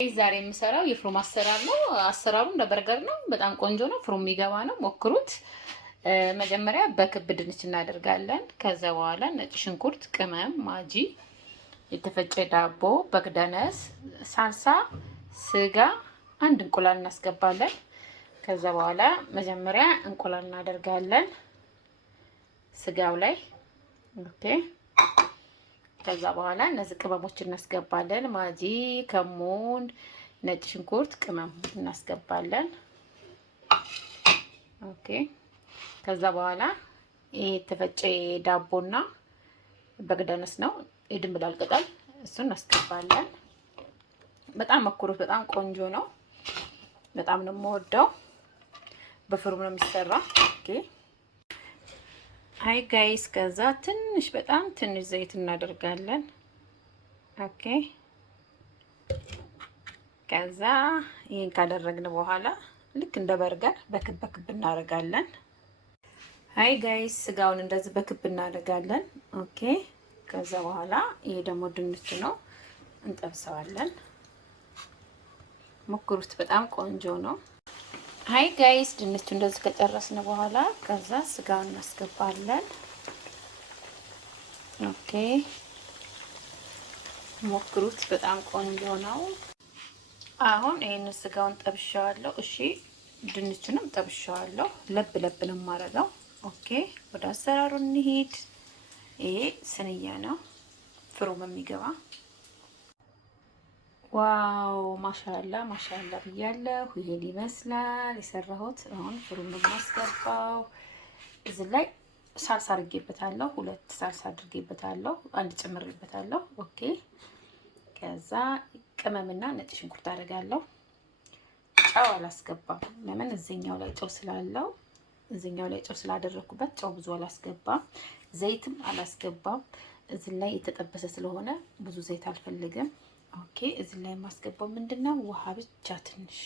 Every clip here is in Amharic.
ዛሬ የምሰራው የፍሩም አሰራር ነው። አሰራሩ እንደ በርገር ነው። በጣም ቆንጆ ነው። ፍሩም የሚገባ ነው። ሞክሩት። መጀመሪያ በክብ ድንች እናደርጋለን። ከዛ በኋላ ነጭ ሽንኩርት፣ ቅመም፣ ማጂ፣ የተፈጨ ዳቦ፣ በግደነስ፣ ሳልሳ፣ ስጋ፣ አንድ እንቁላል እናስገባለን። ከዛ በኋላ መጀመሪያ እንቁላል እናደርጋለን ስጋው ላይ። ኦኬ። ከዛ በኋላ እነዚህ ቅመሞች እናስገባለን። ማጂ፣ ከሙን፣ ነጭ ሽንኩርት፣ ቅመም እናስገባለን። ኦኬ። ከዛ በኋላ ይሄ የተፈጨ ዳቦና በግደነስ ነው፣ የድንብላል ቅጠል፣ እሱን እናስገባለን። በጣም መኩሩት። በጣም ቆንጆ ነው። በጣም ነው የምወደው። በፍሩም ነው የሚሰራ። ኦኬ። አይ ጋይስ፣ ከዛ ትንሽ በጣም ትንሽ ዘይት እናደርጋለን። ኦኬ። ከዛ ይሄን ካደረግን በኋላ ልክ እንደ በርገር በክብ በክብ እናደርጋለን። አይ ጋይስ፣ ስጋውን እንደዚህ በክብ እናደርጋለን። ኦኬ። ከዛ በኋላ ይሄ ደግሞ ድንች ነው፣ እንጠብሰዋለን። ሞክሩት። በጣም ቆንጆ ነው። አይ ጋይስ፣ ድንቹ እንደዚህ ከጨረስን በኋላ ከዛ ስጋውን እናስገባለን። ኦኬ። ሞክሩት። በጣም ቆንጆ ነው። አሁን ይሄንን ስጋውን ጠብሻዋለሁ። እሺ፣ ድንቹንም ጠብሻዋለሁ። ለብ ለብ ነው የማደርገው። ኦኬ። ወደ አሰራሩ እንሂድ። ይሄ ስንያ ነው ፍሩም የሚገባ። ዋው ማሻአላ ማሻአላ ብያለሁ። ይሄን ይመስላል የሰራሁት። አሁን ፍሩም ነው የማስገባው። እዚህ ላይ ሳልሳ አድርጌበታለሁ። 2 ሳልሳ አድርጌበታለሁ። 1 ጨምሬበታለሁ። ኦኬ። ከዛ ቅመምና ነጭ ሽንኩርት አደርጋለሁ። ጨው አላስገባም። ለምን? እዚህኛው ላይ ጨው ስላለው፣ እዚህኛው ላይ ጨው ስላደረኩበት ጨው ብዙ አላስገባም። ዘይትም አላስገባም። እዚህ ላይ የተጠበሰ ስለሆነ ብዙ ዘይት አልፈልግም። ኦኬ። እዚህ ላይ የማስገባው ምንድነው? ውሃ ብቻ ትንሽ።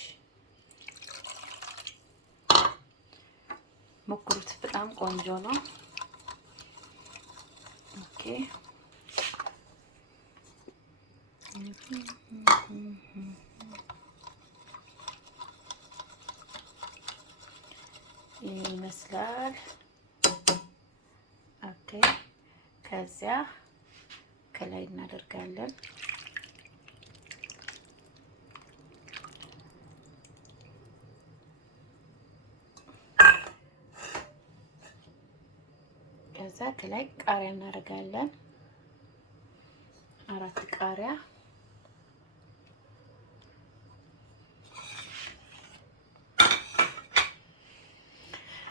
ሞክሩት። በጣም ቆንጆ ነው። ኦኬ። ይመስላል። ኦኬ። ከዚያ ከላይ እናደርጋለን። ከዛ ከላይ ቃሪያ እናደርጋለን። 4 ቃሪያ።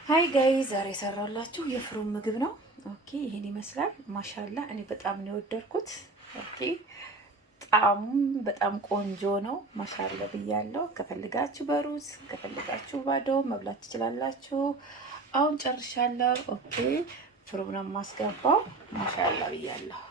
ሃይ ጋይ፣ ዛሬ ሰራላችሁ የፍሩም ምግብ ነው። ኦኬ። ይሄን ይመስላል። ማሻአላ፣ እኔ በጣም ነው የወደድኩት። ኦኬ። ጣዕሙም በጣም ቆንጆ ነው። ማሻአላ ብያለሁ። ከፈልጋችሁ በሩዝ ከፈልጋችሁ ባዶ መብላት ትችላላችሁ። አሁን ጨርሻለሁ። ኦኬ። ፍሩም ነው የማስገባው። ማሻአላ ብያለሁ።